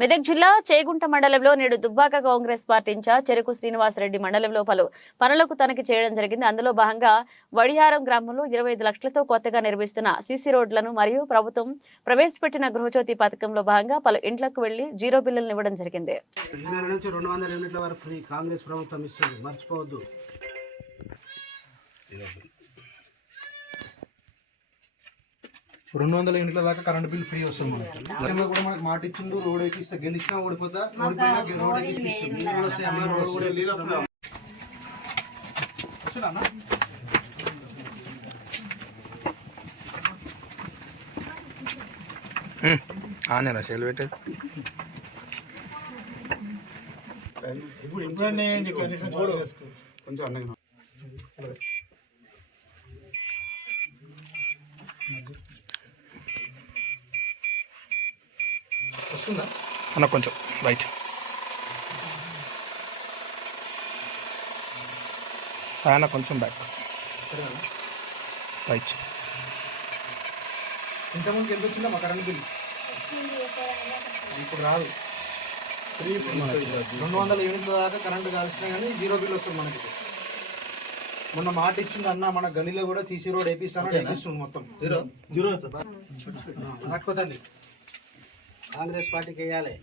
మెదక్ జిల్లా చేగుంట మండలంలో నేడు దుబ్బాక కాంగ్రెస్ పార్టీ ఇన్ఛార్జ్ చెరుకు శ్రీనివాసరెడ్డి మండలంలో పలు పనులకు తనిఖీ చేయడం జరిగింది. అందులో భాగంగా వడియారం గ్రామంలో ఇరవై ఐదు లక్షలతో కొత్తగా నిర్మిస్తున్న సీసీ రోడ్లను మరియు ప్రభుత్వం ప్రవేశపెట్టిన గృహజ్యోతి పథకంలో భాగంగా పలు ఇంట్లకు వెళ్ళి జీరో బిల్లులను ఇవ్వడం జరిగింది. కాంగ్రెస్ ప్రభుత్వం ఇస్తుంది. మర్చిపోవద్దు. రెండు వందల యూనిట్ల దాకా కరెంట్ బిల్ ఫ్రీ వస్తుంది మనకి. గతంలో కూడా మనకు మాట ఇచ్చిండు రోడ్ ఎక్కిస్తే గెలిచినా ఓడిపోతా ఓడిపోయినా రోడ్ ఎక్కిస్తే నీళ్ళు కూడా వస్తాయి అమ్మ రోడ్డు కూడా వెళ్ళి ఆనేనా సెల్ పెట్టేది వస్తుందా? అన్న కొంచెం రైట్ ఆయన కొంచెం బ్యాక్. రైట్ ఇంతకుముందుకు ఎంత వచ్చిందా మా కరెంట్ బిల్? ఇప్పుడు రాదు. రెండు వందల యూనిట్ల దాకా కరెంట్ కాల్సినా కానీ జీరో బిల్ వస్తుంది మనకి. మొన్న మాట ఇచ్చిండు అన్న మన గలీలో కూడా సీసీ రోడ్ వేపిస్తాను వేపిస్తుంది మొత్తం. జీరో? జీరో పట్టుకోతండి కాంగ్రెస్ పార్టీకి వేయాలి.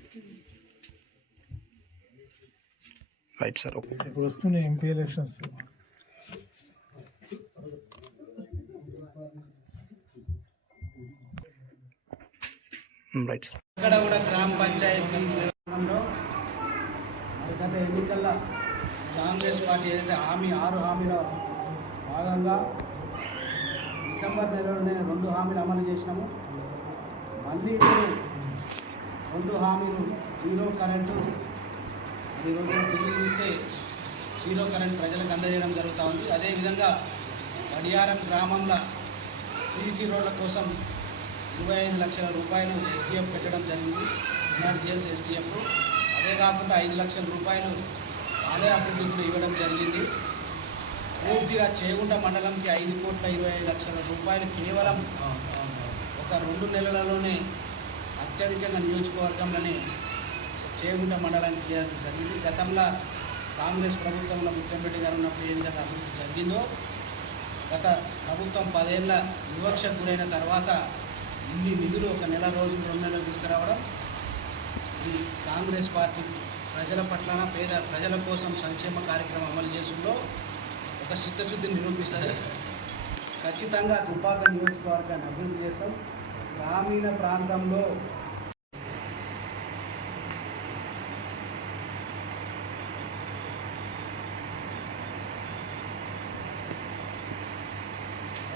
Right sir okay. ఇప్పుడు వస్తున్నాయి ఎంపీ ఎలక్షన్స్. Right sir. ఇక్కడ కూడా గ్రామ పంచాయతీ గత ఎన్నికల్లో కాంగ్రెస్ పార్టీ ఏదైతే హామీ ఆరు హామీల భాగంగా డిసెంబర్ నెలలోనే రెండు హామీలు అమలు చేసినాము. మళ్ళీ ఇప్పుడు రెండు హామీలు జీరో కరెంటు. ఈరోజు బిల్లు చూస్తే జీరో కరెంట్ ప్రజలకు అందజేయడం జరుగుతూ ఉంది. అదేవిధంగా వడియారం గ్రామంలో సీసీ రోడ్ల కోసం ఇరవై ఐదు లక్షల రూపాయలు ఎస్డిఎఫ్ పెట్టడం జరిగింది. NRGS SDF. అదే కాకుండా ఐదు లక్షల రూపాయలు ఆలయ అభివృద్ధికి ఇవ్వడం జరిగింది. పూర్తిగా చేగుంట మండలంకి ఐదు కోట్ల ఇరవై ఐదు లక్షల రూపాయలు కేవలం ఒక రెండు నెలలలోనే అత్యధికంగా నియోజకవర్గంలోనే చేగుంట మండలానికి చేయడం జరిగింది. గతంలో కాంగ్రెస్ ప్రభుత్వంలో ముఖ్యమంత్రి గారు ఉన్నప్పుడు ఏ విధంగా అభివృద్ధి జరిగిందో గత ప్రభుత్వం పదేళ్ళ వివక్షకు గురైన తర్వాత ఇన్ని నిధులు ఒక నెల రోజులు రెండు నెలలు తీసుకురావడం ఇది కాంగ్రెస్ పార్టీ ప్రజల పట్లన పేద ప్రజల కోసం సంక్షేమ కార్యక్రమం అమలు చేస్తుందో ఒక చిత్తశుద్ధిని నిరూపిస్తుంది. ఖచ్చితంగా తుపాక నియోజకవర్గాన్ని అభివృద్ధి చేస్తాం. గ్రామీణ ప్రాంతంలో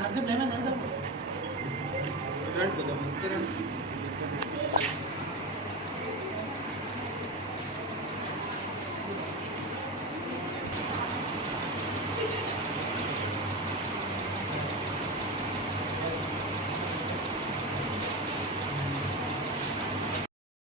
నడిచే ప్రేమ నడిచే